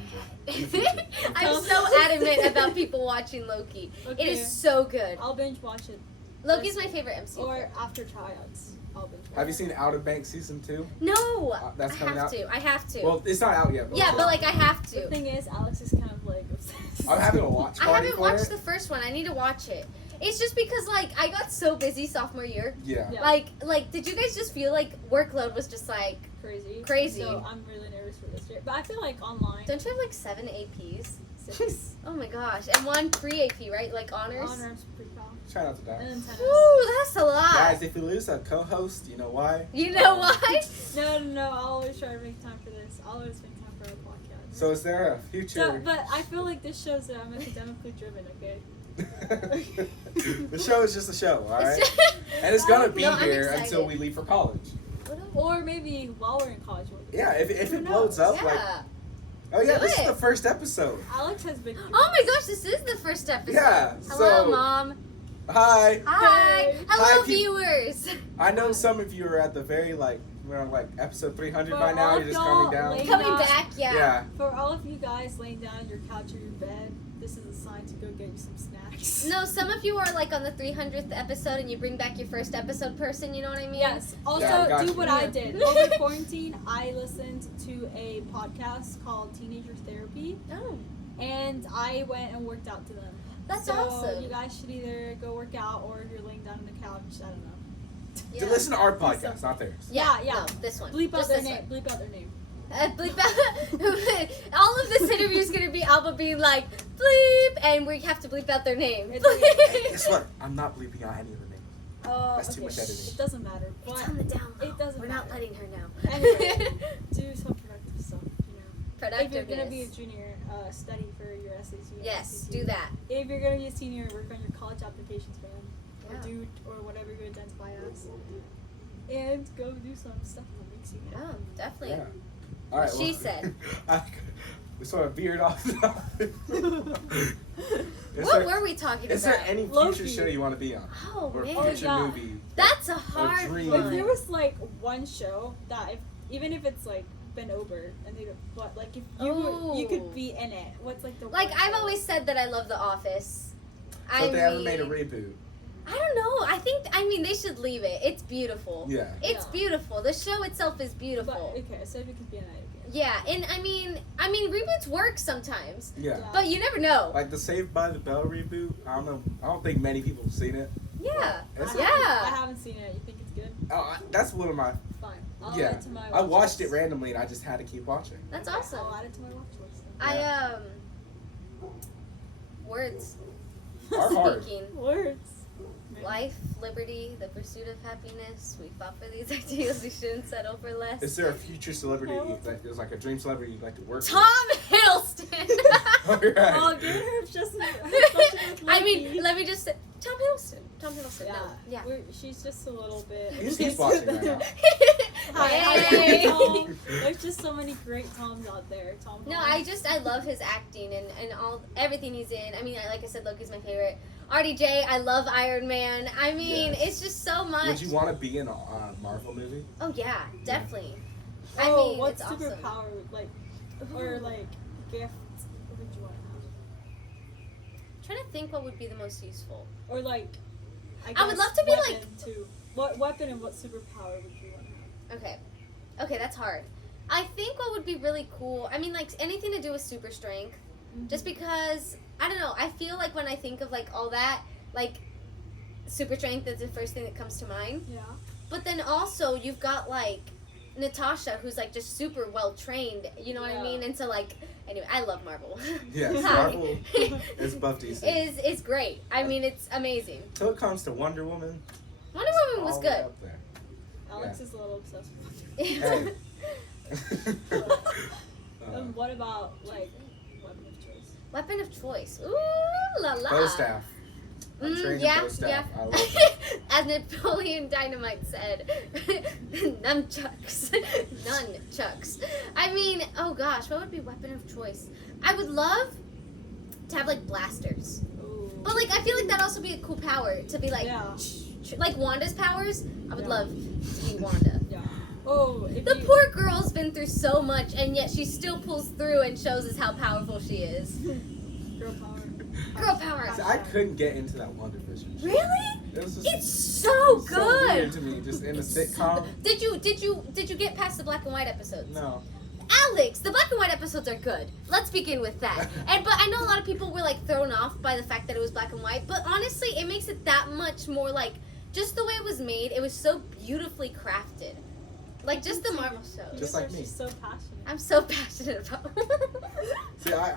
No, I'm joking. I'm so adamant about people watching Loki. It Okay. is so good. I'll binge watch it. Loki's my favorite MCU. Or after tryouts. I'll binge watch Have you it. seen Outer Banks season 2? No, That's I coming have out? to. I have to. Well, it's not out yet. yeah, but like I have The to. thing is, Alex is kind of like obsessed. I'm having a watch I party haven't for watched it. the first one. I need to watch it. It's just because like I got so busy sophomore year. Yeah. Yeah. Like did you guys just feel like workload was just like Crazy. So I'm really nervous for this year. But I feel like online. don't you have like 7 APs? 6 Oh my gosh. And 1 pre-AP, right? Like honors? honors pre-cal. Try not to die. And then tennis. Woo, that's a lot. Guys, if we lose a co-host, you know why? You know why? No, I'll always try to make time for this. I'll always make time for our podcast. So is there a future? But I feel like this shows that I'm academically driven, okay? The show is just a show, all right? It's And it's gonna be No, I'm here excited. until we leave for college. Or maybe while we're in college. Yeah, if Who it blows up, like, yeah. oh yeah, Do this is it. the first episode. Alex has big. Oh my gosh, this is the first episode. Yeah, Hello, so- Mom. Hi. Hi. Hey. Hello, Hi, peop- viewers. I know some of you are at the very we're on like episode 300 For by now. all You're of just y'all coming down. late- Coming Yeah. back, yeah. Yeah. For all of you guys laying down on your couch or your bed, this is a sign to go get you some snacks. No, some of you are like on the 300th episode and you bring back your first episode person, you know what I mean? Yes. Also, Yeah, I got do you. what I did. Over quarantine, I listened to a podcast called Teenager Therapy, Oh, and I went and worked out to them. that's so awesome. you guys should either go work out, or if you're laying down on the couch, I don't know. Yeah. To listen to our podcast, not theirs. Yeah, Yeah. no, this one. Bleep out Just their this name. Bleep out their name. one. Bleep out. All of this interview is going to be Alba being like, bleep, and we have to bleep out their name. It's okay. Guess what? I'm not bleeping out any of the names. That's too Okay. much editing. It doesn't matter. It's But on the down low. it doesn't We're not matter. letting her know. Anyway, do some productive stuff, you know. If you're gonna be a Productiveness. junior, study for your SAT. and Yes, SAT. do that. If you're gonna be a senior, work on your college applications, man. Yeah. Or do or whatever you identify as. And go do some stuff that makes you Oh, happy. definitely. Yeah. All right. She said. We sort of veered off. What were we talking Is about? there any future Loki. show you want to be on? Oh, Or man. future yeah. movie? That's a hard dream. If there one. was like one show that even if it's like been over and they but like if you you Oh. could be in it, what's like the Like, one I've show? always said that I love The Office. But they haven't made a reboot. I don't know. I mean, they should leave it. It's beautiful. Yeah. It's Yeah. beautiful. The show itself is But, beautiful. okay, so if it could be in it, okay. Yeah, and I mean, reboots work sometimes, Yeah. but you never know. Like the Saved by the Bell reboot. I don't know. I don't think many people have seen it. Yeah, It's- I yeah. haven't seen it. You think it's good? That's one of my. Fine. I'll Yeah. add it to my I watch watched it list. randomly and I just had to keep watching. That's Okay, awesome. I'll add it to my watch list. Words Are hard. speaking. Words. Life, liberty, the pursuit of happiness. We fought for these ideals. We shouldn't settle for less. Is there a future celebrity that is like a dream celebrity you'd like to work Tom Hiddleston. with? Oh, Alright. give her just an obsession with I mean, Loki. let me just say, Tom Hiddleston. Tom Hiddleston. Yeah. No. Yeah. She's just a little bit. He's watching right now. Hey. Tom. There's just so many great Toms out there. Tom. No, Holland. I love his acting and everything he's in. I mean, like I said, Loki's my favorite. RDJ, I love Iron Man. I mean, Yes. it's just so much. Would you want to be in a Marvel movie? Oh yeah, definitely. Oh, I mean, what it's awesome. superpower, like, or like gift would you want to I'm trying to think what would be the most useful. have? Or like, I would guess love to be, weapon, like- too. What weapon and what superpower would you want to have? Okay, that's hard. I think what would be really cool. I mean, like anything to do with super strength. Just because I don't know. I feel like when I think of like all that, like super strength is the first thing that comes to mind. Yeah. But then also you've got like Natasha, who's like just super well trained. You know what I Yeah. mean? And so like anyway, I love Marvel. Yes, Hi. Marvel is buff DC. is great. I mean, it's amazing. Until it comes to Wonder Woman, Wonder Woman was all the way good. up there. Alex Yeah. is a little obsessed with Hey. What about like weapon of choice? Weapon of choice. Ooh la la. bow staff. I'm trained in bow staff. I love that. As Napoleon Dynamite said, nunchucks. Nunchucks. I mean, oh gosh, what would be weapon of choice? I would love to have like blasters. Ooh. But like, I feel like that'd also be a cool power to be like, Yeah. like Wanda's powers. I would love to be Wanda. Yeah. Oh, The poor girl's been through so much, and yet she still pulls through and shows us how powerful she is. Girl power. Girl power. See, I couldn't get into that WandaVision. Really? It was just It's so good. so weird to me, just in a sitcom. Did you get past the black and white episodes? No. Alex, the black and white episodes are good. Let's begin with that. But I know a lot of people were like thrown off by the fact that it was black and white. But honestly, it makes it that much more like just the way it was made. It was so beautifully crafted. Like just the Marvel shows. Just like me. So passionate. I'm so passionate about. See, all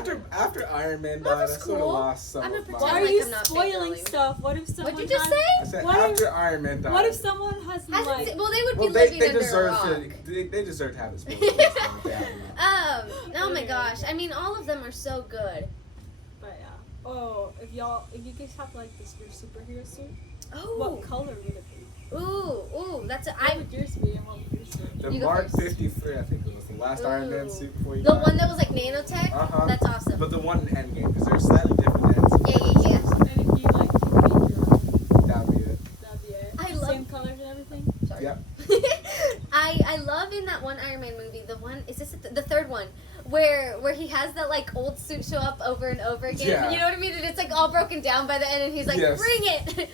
good. after Iron Man Well, died, I that's sort of cool. lost some I'm gonna of my. Why pretend are like you I'm not spoiling fangirling. stuff? What if someone? What'd you just say? I said What after Iron Man died. What if someone has Hasn't like? well, they would be Well, living they under a deserve rock. they deserve to have it spoiled. They have enough. Oh my gosh. I mean, all of them are so good. But yeah. Oh, if you guys have like this your superhero suit, Oh. what color would it be? Ooh, that's What would yours be and what would yours be? The You go Mark first. 53, I think it was the last Iron Man Ooh. suit before he the died. one that was like nanotech. Uh-huh. That's awesome. But the one in Endgame, because they're slightly different ends. Yeah. And if you like paint your own, That would be it. that'd be it. I love- Same colors and everything. Sorry. Yep. I love in that one Iron Man movie. The one is this the third one where he has that like old suit show up over and over again. Yeah. You know what I mean? And it's like all broken down by the end, and he's like, Yes. "Bring it."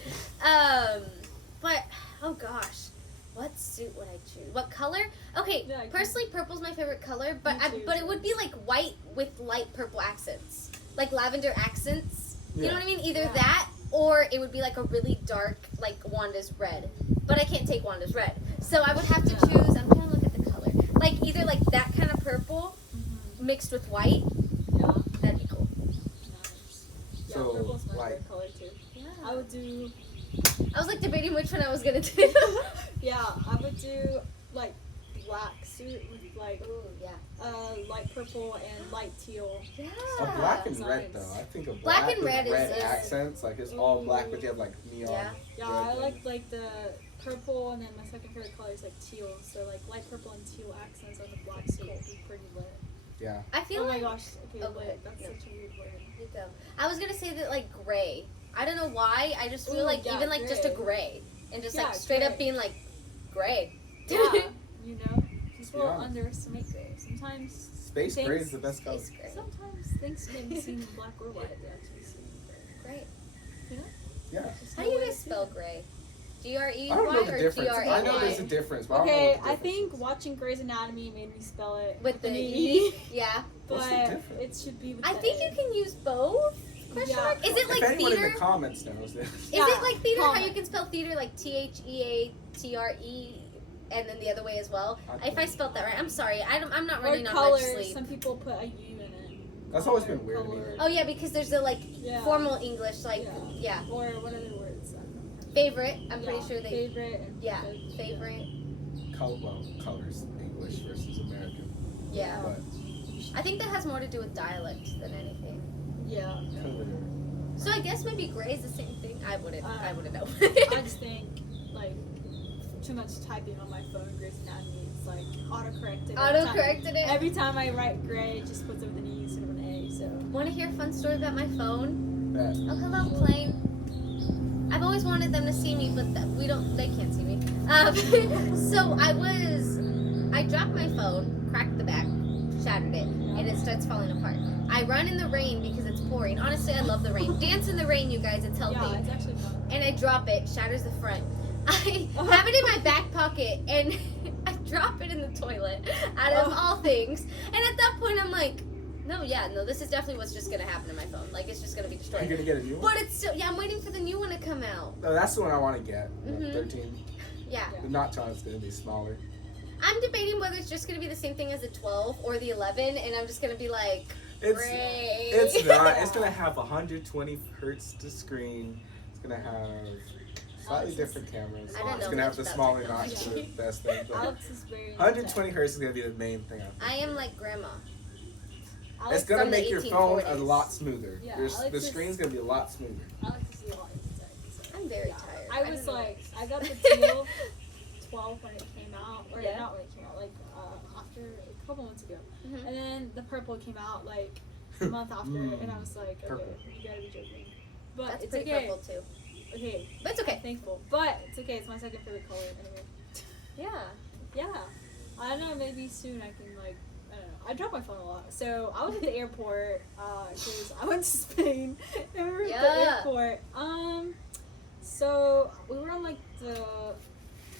But oh gosh, what suit would I choose? What color? Okay, Yeah, I personally, purple's my favorite color, but Me too. but it would be like white with light purple accents, like lavender accents. You know Yeah. what I mean? Either Yeah. that or it would be like a really dark, like Wanda's red. But I can't take Wanda's red, so I would have to Yeah. choose. I'm trying to look at the color, like either like that kind of purple Mm-hmm. mixed with white. Yeah. That'd be cool. Nice. Yeah, So, purple's my like- favorite color too. Yeah. I would do. I was like debating which one I was gonna do. Yeah, I would do like black suit with like Ooh, yeah. light purple and light teal. Yeah. A black and red, Nice. though. I think a Black black, and with red is red good. accents. Like, it's all black, but you have, like, neon. Yeah. Yeah, red I thing. like the purple, and then my second favorite color is like teal. So like light purple and teal accents on the black suit would be pretty lit. Yeah. I feel Oh my like gosh, okay, Oh, lit. That's yeah. such a weird word. you go. I was gonna say that like gray. I don't know why. I just feel Ooh, like yeah, even like just a gray. gray and just Yeah, like straight up gray. being like gray. Yeah, you know, people Yeah. underestimate gray. Sometimes, Space Things- gray is the best color. It's gray. sometimes things can be seen in black or white. They actually see in gray. Great. You know? Yeah. Just How no do you way guys to see spell it. gray? G-R-E-Y I don't know the or difference. G-R-A-Y? I know there's a difference, but I Okay, don't know what the I difference think is. watching Grey's Anatomy made me spell it With the an E? Yeah. What's the but difference? it should be with I the think A. you can use both. Question Yeah. mark? Is it like if anyone theater? in the comments knows this. Is Yeah, it like theater? How comment. you can spell theater like T-H-E-A-T-R-E and then the other way as well? I If I spelled that right, I'm sorry. I'm not Or running on much color. sleep. Some people put a U in it. That's always been weird to me. Color. Oh yeah, because there's the like Yeah. formal English like Yeah. yeah. Or what other words? I don't know. Favorite. I'm Yeah, pretty sure they favorite and yeah, good. favorite. Colors, English versus American. Yeah. But I think that has more to do with dialect than anything. Yeah. color. So I guess maybe gray is the same thing. I wouldn't know. I just think like too much typing on my phone. Grey's Anatomy. It's like autocorrected. Auto-corrected it. Every time I write gray, it just puts it with an E instead of an A. So. Want to hear a fun story about my phone? That. Oh, hello, plane. I've always wanted them to see me, but they can't see me. So I dropped my phone, cracked the back, shattered it, and it starts falling apart. I run in the rain because it's pouring. Honestly, I love the rain. Dance in the rain, you guys, it's healthy. Yeah, it's actually fun. And I drop it, shatters the front. I have it in my back pocket, and I drop it in the toilet, out of all things. And at that point, I'm like, no, this is definitely what's just gonna happen to my phone. Like, it's just gonna be Are you destroyed. gonna get a new one? But it's still, I'm waiting for the new one to come out. No, that's the one I want to get. Mhm. 13. Yeah. The notch on it's gonna be smaller. I'm debating whether it's just gonna be the same thing as the 12 or the 11, and I'm just gonna be like, It's great. it's not. It's gonna have 120 hertz to screen. It's gonna have slightly different cameras. I don't It's know gonna have much the about smaller technology. notch, the best thing. But Alex is very. 120 hertz is gonna be the main thing. I am like grandma. Alex, It's gonna from the make your phone a 1840s. lot smoother. Yeah, The Alex is- screen's gonna be a lot smoother. Alex is the audience type. So. I'm very Yeah. tired. I don't was know. like, I got the teal 12 when it came out, or Yeah. not when it came out, like after a couple months ago, Mhm. and then the purple came out like a month after, and I was like, okay, Purple. you gotta be joking. But That's it's pretty okay. purple too. Okay. But it's okay. I'm thankful. But it's okay. It's my second favorite color anyway. Yeah. Yeah. I don't know. Maybe soon I can like. I don't know. I drop my phone a lot. So I was at the airport because I went to Spain and we were at the Yeah. airport. So we were on like the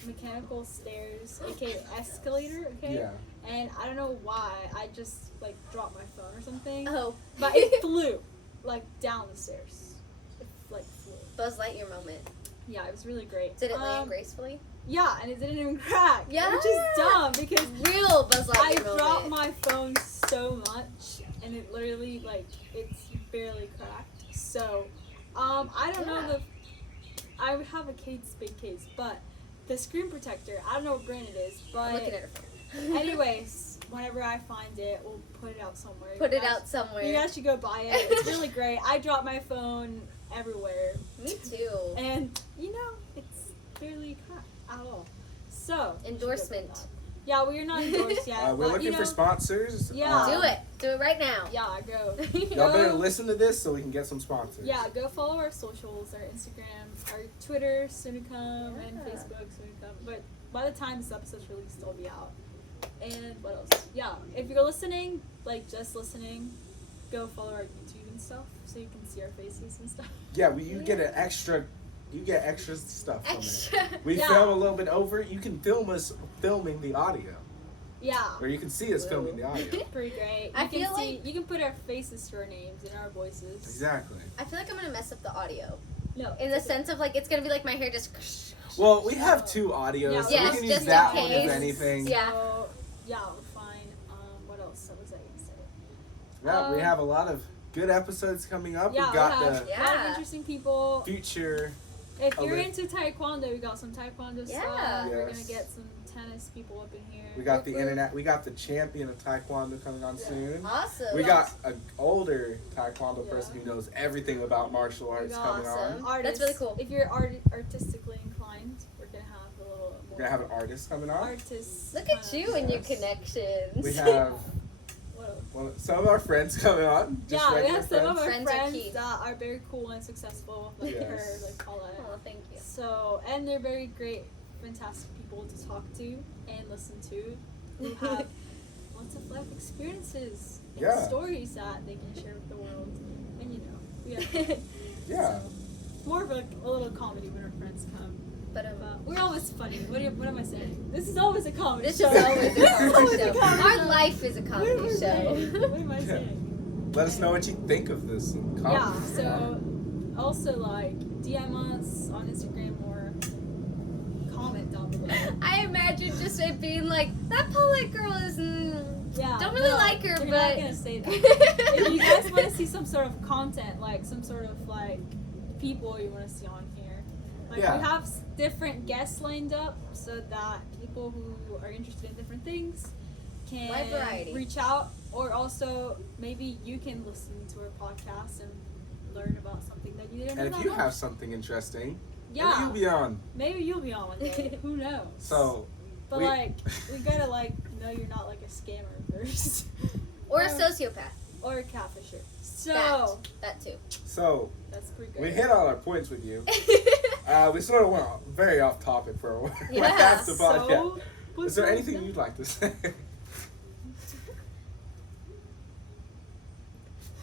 mechanical stairs, aka escalator. Okay. Yeah. And I don't know why I just like dropped my phone or something. Oh. But it flew like down the stairs. It like flew. Buzz Lightyear moment. Yeah, it was really great. Did it land gracefully? Yeah, and it didn't even crack. Yeah. Which is dumb because Real Buzz I Lightyear moment. dropped my phone so much and it literally like it's barely cracked. So I don't know Yeah. I would have a Kate Spade case, but the screen protector, I don't know what brand it is, I'm but looking at her phone. anyways, whenever I find it, we'll put it out somewhere. Put You it guys- out somewhere. You guys should go buy it. It's really great. I drop my phone everywhere. Me too. And, you know, it's barely cracked at all. So, you should go Endorsement. get that. Yeah, well, you're not endorsed yet. We're but, looking you know, for sponsors. Yeah. Do it. Do it right now. Yeah, go. Y'all better listen to this so we can get some sponsors. Yeah, go follow our socials, our Instagram, our Twitter, soon to come, and Yeah. Facebook, soon to come. But by the time this episode's released, it'll be out. And what else? Yeah, if you're listening, like just listening, go follow our YouTube and stuff so you can see our faces and stuff. Yeah, you get an extra. You get extra stuff from it. Extra. We Yeah. film a little bit over. You can film us filming the audio, Yeah, or you can see us filming the audio. pretty great. I You can feel see, like- you can put our faces to our names and our voices. Exactly. I feel like I'm gonna mess up the audio. No, In the sense of like it's gonna be like my hair just. Well, we have two audios, Yeah, so yes, we can just use that in one as case. anything. Yeah. So, yeah, we're fine. What else? What was I gonna say? Yeah, we have a lot of good episodes coming up. Yeah, we got we have the a lot of Yeah. interesting people. future. If you're Okay. into Taekwondo, we got some Taekwondo Yeah. stuff. We're Yes. gonna get some tennis people up in here. We got the internet. We got the champion of Taekwondo coming on Yeah. soon. Awesome. We got an older Taekwondo Yeah. person who knows everything about martial arts got coming awesome. on. Artists. That's really cool. If you're artistically inclined, we're gonna have a little more. We're gonna have an artist coming on. artists. Look at you and your Yes. connections. We have What else? well, some of our friends coming on. Just Yeah, we regular have some of our Friends friends, are key. that are very cool and successful, like Yes. her, like Paulet. Oh, thank you. So, and they're very great, fantastic people to talk to and listen to, who have lots of life experiences and Yeah. stories that they can share with the world. And you know, we have Yeah. so, more of a little comedy when our friends come. But We're always funny. What am I saying? This is always a comedy this show. is always a This is comedy always a show. comedy Our show. life is a What comedy am I saying? show. What am I saying? Let us know what you think of this. in Yeah, comments. so also like DM us on Instagram or comment down below. I imagine just it being like that Paulet girl is. Yeah, Don't really no, like her, we're but not gonna say that. If you guys want to see some sort of content, like some sort of like people you want to see on here, like Yeah. we have different guests lined up so that people who are interested in different things can Wide variety. reach out, or also maybe you can listen to our podcast and learn about something that you didn't know. And if that you much. have something interesting, yeah, maybe you'll be on. maybe you'll be on one day. Who knows? So but we- like we gotta like know you're not like a scammer first. Or a sociopath. Or a catfisher. So That too. So that's pretty good. we hit all our points with you. We sort of went very off topic for a while. Yeah, That's the podcast. So, Is there anything you'd like to say?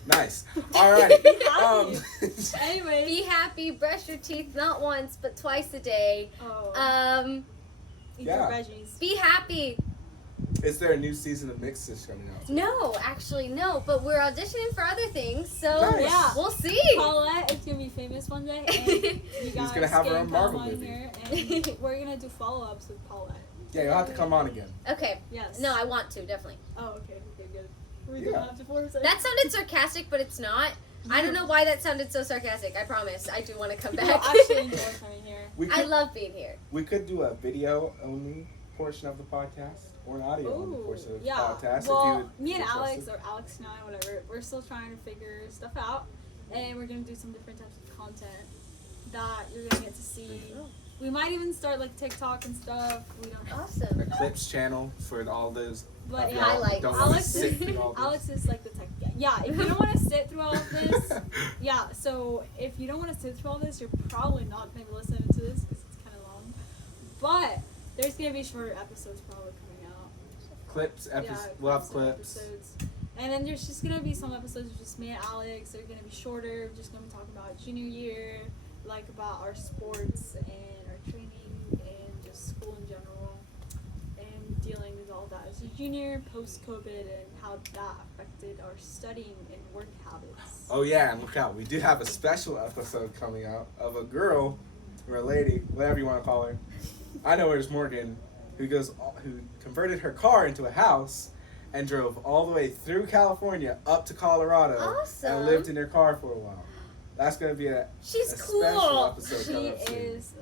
Nice. Alrighty. Anyways. Be happy. Brush your teeth not once but twice a day. Oh. Eat yeah. your veggies. Be happy. Is there a new season of Mixes coming out? No, actually no. But we're auditioning for other things, so Nice. Yeah. we'll see. Paulette is gonna be famous one day, and you guys gonna have her can own come Marvel on movie. here, and we're gonna do follow-ups with Paulette. Yeah, you'll have to come on again. Okay. Yes. No, I want to definitely. Oh, okay, good. We Yeah. don't have to force it. That sounded sarcastic, but it's not. I don't know why that sounded so sarcastic. I promise. I do want to come People back. actually enjoy coming here. We I could, love being here. we could do a video only portion of the podcast or an audio only Ooh, portion of the yeah. podcast. Well, if you would me and be Alex, interested. or Alex and I, whatever, we're still trying to figure stuff out, and we're gonna do some different types of content that you're gonna get to see. We might even start like TikTok and stuff. We don't know. Awesome. a clips channel for all those. But of yeah, y'all who highlights. don't wanna Alex sit is through all this. Alex is like the tech guy. yeah, if you don't want to sit through all of this, yeah, so if you don't want to sit through all this, you're probably not going to be listening to this because it's kind of long. But there's going to be shorter episodes probably coming out. Clips, we'll have clips. Episodes. And then there's just going to be some episodes with just me and Alex. They're going to be shorter. We're just going to be talking about junior year, like about our sports and our training and just school in general. And dealing with all that as a junior, post-COVID, and how that affected our studying and work habits. Oh yeah, and look out, we do have a special episode coming out of a girl or a lady, whatever you want to call her. I know her as Morgan, who converted her car into a house and drove all the way through California up to Colorado Awesome. and lived in her car for a while. That's going to be a She's special cool. episode She coming up soon. is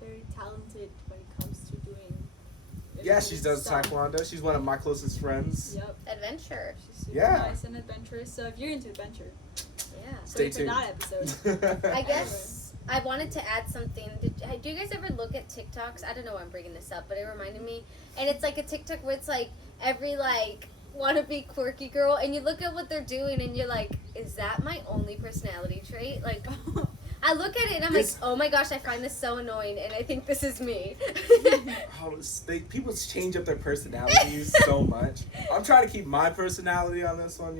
very talented when it comes to doing. Yeah, she does stuff. taekwondo. She's one of my closest friends. Yep. Adventure. She's super Yeah. nice and adventurous. So if you're into adventure, Yeah. Stay for tuned. that episode. I guess I wanted to add something. Do you guys ever look at TikToks? I don't know why I'm bringing this up, but it reminded me. And it's like a TikTok where it's like every like wannabe quirky girl, and you look at what they're doing, and you're like, is that my only personality trait? Like, I look at it and I'm like, oh my gosh, I find this so annoying, and I think this is me. People change up their personalities so much. I'm trying to keep my personality on this one,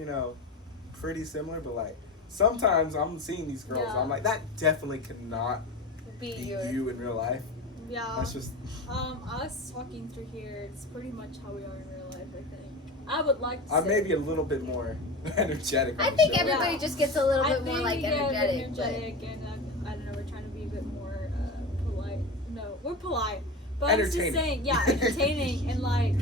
pretty similar, but like sometimes I'm seeing these girls, Yeah. I'm like, that definitely cannot Be be you. you in real life. Yeah. That's just Us talking through here, it's pretty much how we are in real life, I think. I would like to I'm say. maybe a little bit more energetic. I on the think show. everybody Yeah. just gets a little I bit more think like we get a bit energetic. But and I don't know, we're trying to be a bit more polite. No, we're polite, but I'm just Entertaining. saying, yeah, entertaining and like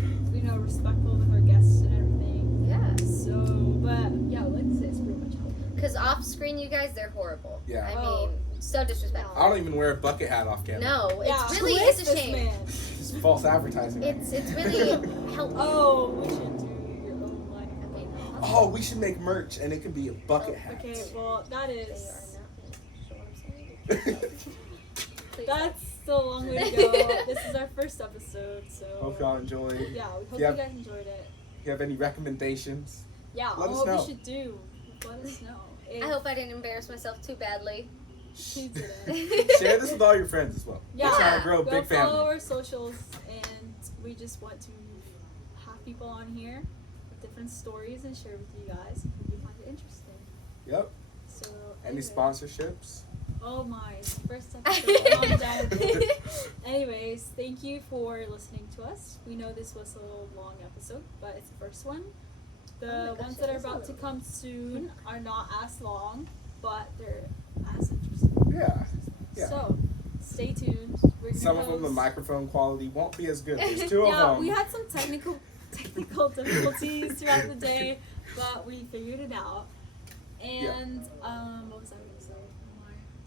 respectful with our guests and everything. yeah. So, but yeah, let's say it's pretty much how. Because off screen, you guys, they're horrible. Yeah. I Oh. mean, so disrespectful. I don't even wear a bucket hat off camera. No, Yeah, it's really who is is a this shame. man? It's false advertising. It's really helpful. Oh, we should do your own line of Okay. Oh, we should make merch and it could be a bucket hat. Okay, well that They is. are not. Sure what I'm saying? Please That's still a long way to go. This is our first episode, so. Hope y'all enjoyed. Yeah, we hope Yeah. you guys enjoyed it. If you have any recommendations, Yeah, Let us what know. we should do. Let us know. I hope I didn't embarrass myself too badly. She didn't. share this with all your friends as well. Yeah, We're trying to grow a go big follow family. our socials, and we just want to have people on here with different stories and share with you guys. Hope you find it interesting. Yep. So. Any anyway. sponsorships? Oh my! First episode. Calm down. Anyways, thank you for listening to us. We know this was a little long episode, but it's the first one. Oh The my gosh, ones it that are is a about to little come soon are not as long, but they're as interesting. Yeah. Yeah. So, stay tuned. We're gonna Some of them, the post- microphone quality won't be as good. There's two Yeah, of we them. had some technical difficulties throughout the day, but we figured it out. And what was I going to say?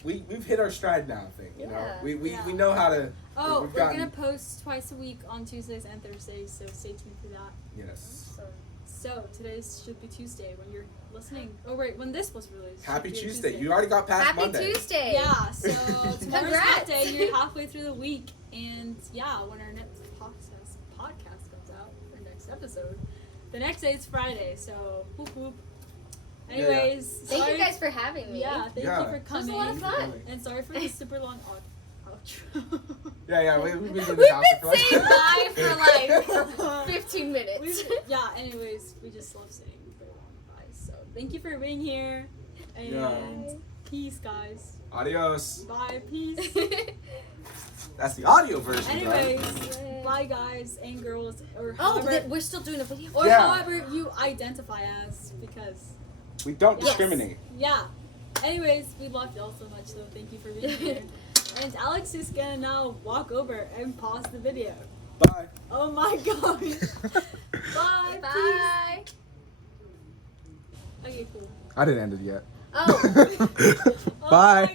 We've hit our stride now, I think. You know, Yeah. we know how to. Oh, we've we're gotten- gonna post twice a week on Tuesdays and Thursdays, so stay tuned for that. Yes. So today's should be Tuesday when you're listening. Oh wait, when this was released. Happy should be a Tuesday. You already got past Happy Monday. Tuesday. Yeah, so tomorrow's Congrats. Monday. You're halfway through the week, and yeah, when our next podcast comes out, our next episode, the next day is Friday. So whoop whoop. Anyways, Thank sorry- you guys for having me. Yeah, thank Yeah. you for It was coming. a lot of fun. And sorry for the super long outro. Yeah, we've been doing We've this outfit for been saying bye for like We- 15 minutes. yeah, anyways, we just love saying very long goodbyes. So thank you for being here. And Yeah. peace, guys. Adios. Bye, peace. That's the audio version. Anyways, bye, guys and girls. Or Oh, however, we're still doing a video. or Yeah. however you identify as, because, We don't Yes. discriminate. yeah. Anyways, we love y'all so much, so thank you for being here. And Alex is gonna now walk over and pause the video. Bye. Oh my gosh. Bye. Bye. Peace. Okay, cool. I didn't end it yet. Oh. Oh Bye. my